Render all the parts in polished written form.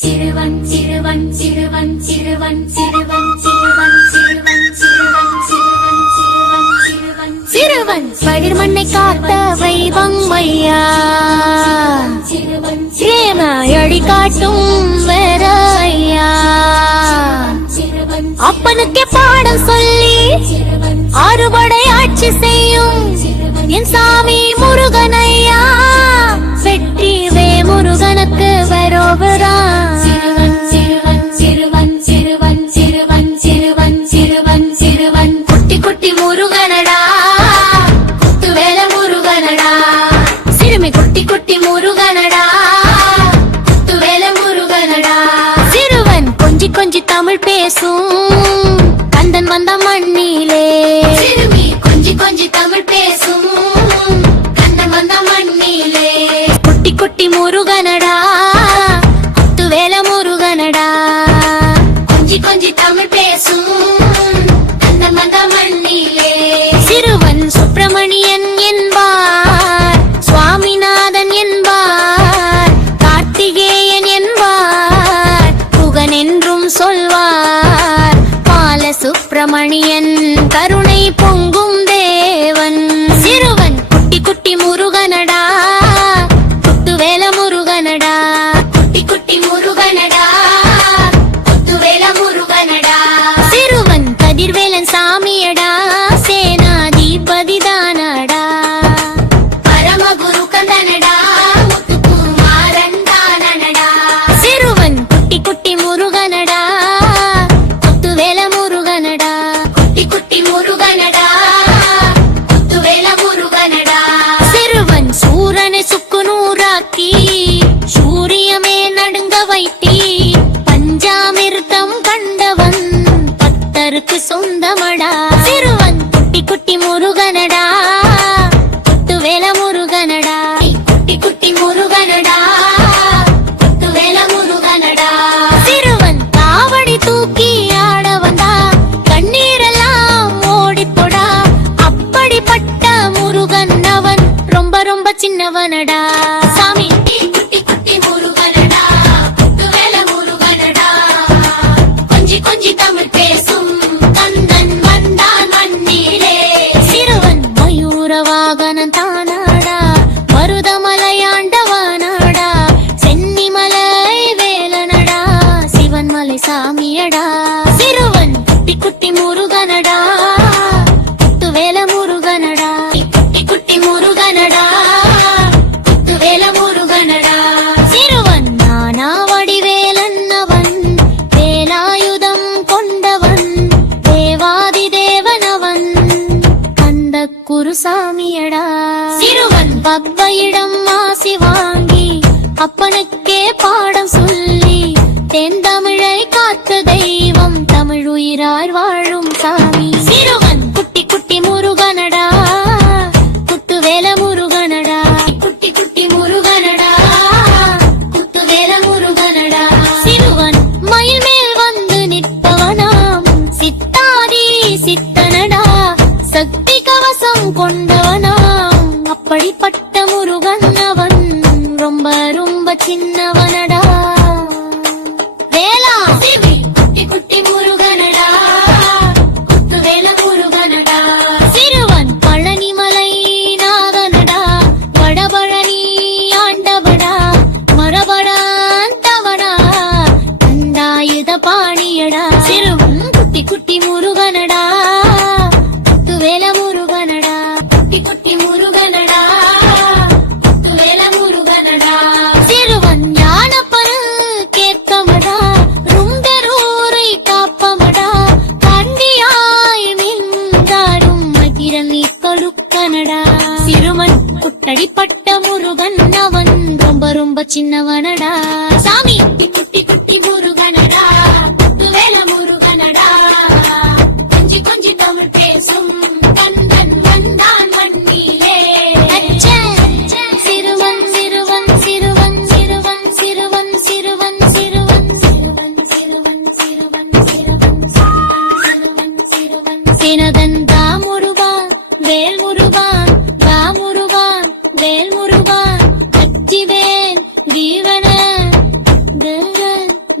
சிறுவன் சிறுவன் சிறுவன் சிறுவன் சிறுவன் சிறுவன் சிறுவன் சிறுவன் சிறுவன் சிறுவன் சிறுவன் சிறுவன் பயிர் மண்ணை காத்த வைவங்மையா பிரேமாயடி காட்டும் வேற ஐயா அப்பனுக்கே பாடம் சொல்லி அறுபடை ஆட்சி செய்யும் என் சாமி முருகனையா வெற்றி வே முருகனுக்கு வரோபரா சிறுவன் சிறுவன் சிறுவன் சிறுவன் சிறுவன் சிறுவன் சிறுவன் சிறுவன் குட்டி குட்டி முருகனடா குத்து வேல முருகனடா சிறுமி குட்டி குட்டி முருகனடா குத்து வேல முருகனடா சிறுவன் கொஞ்சி கொஞ்சி தமிழ் பேசும் கந்தன் வந்த மண்ணிலே சிறுமி கொஞ்சி கொஞ்சி தமிழ் பேசும் கந்தன் வந்த மண்ணிலே குட்டி குட்டி முருகனடா குத்து வேல முருகனடா கொஞ்சி கொஞ்சி தமிழ் பேசும் கந்தன் வந்த மண்ணிலே சிறுவன் சுப்பிரமணியன் என்பார் சுவாமிநாதன் என்பார் கார்த்திகேயன் என்பார் குகன் என்றும் சொல்வார் சுப்பிரமணியன் கருணை பொங்கும் தேவன் சிறுவன் குட்டி குட்டி முருகனடா குத்து வேல முருகனடா குட்டி குட்டி முருகனடா குத்து வேல முருகனடா சிறுவன் கதிர்வேலன் சாமியடா சேனாதிபதி தானடா பரமகுரு கந்தனடா முத்துக்குமாரன் தானடா சிறுவன் குட்டி குட்டி முருகனடா குத்து வேல முருகனடா குட்டி குட்டி முருகனடா குத்து வேல முருகனடா சிறுவன் சூரனை சுக்கு நூறாக்கி சூரியமே நடுங்க வைத்தி பஞ்சாமிர்தம் கண்டவன் பக்தருக்கு சொந்தமடா சிறுவன் குட்டி குட்டி முருகனடா குத்து வேல முருகனடா குட்டி குட்டி முருகனடா குத்து வேல முருகனடா சிறுவன் காவடி தூக்கி ஆட வந்தா கண்ணீரெல்லாம் ஓடிப்போடா அப்படிப்பட்ட முருகன் அவன் ரொம்ப ரொம்ப சின்னவனடா சாமி குட்டி குட்டி முருகனடா குத்து வேல முருகனடா கொஞ்சி கொஞ்சி தமிழ் பேசும் கந்தன் வந்தான் மண்ணிலே சிறுவன் மயூர வாகனன் தானாடா மருதமலையாண்டவனாடா சென்னிமலை வேலனடா சிவன்மலை சாமியடா சிறுவன் குட்டி குட்டி முருகனடா குத்து வேல முருகனடா குட்டி குட்டி முருகனடா குத்து வேல முருகனடா சிறுவன் நானா வடிவேலன் அவன் வேலாயுதம் கொண்டவன் தேவாதி தேவனவன் கந்த குருசாமியடா சிறுவன் பப்பையிடம் ஆசி வாங்கி அப்பனுக்கே பாடம் சொல்லி தென் தமிழை காத்த தெய்வம் தமிழ் உயிரார் வாழும் சாமி சிறுவன் குட்டி குட்டி முருகனடா குத்து வேல முருகனடா குட்டி குட்டி முருகனடா குத்து வேல முருகனடா சிறுவன் மயில் மேல் வந்து நிற்பவனாம் சித்தாதி சித்தனடா சக்தி கவசம் கொண்டவனாம் அப்படிப்பட்ட முருகன் அவன் ரொம்ப ரொம்ப சின்னவனடா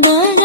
கண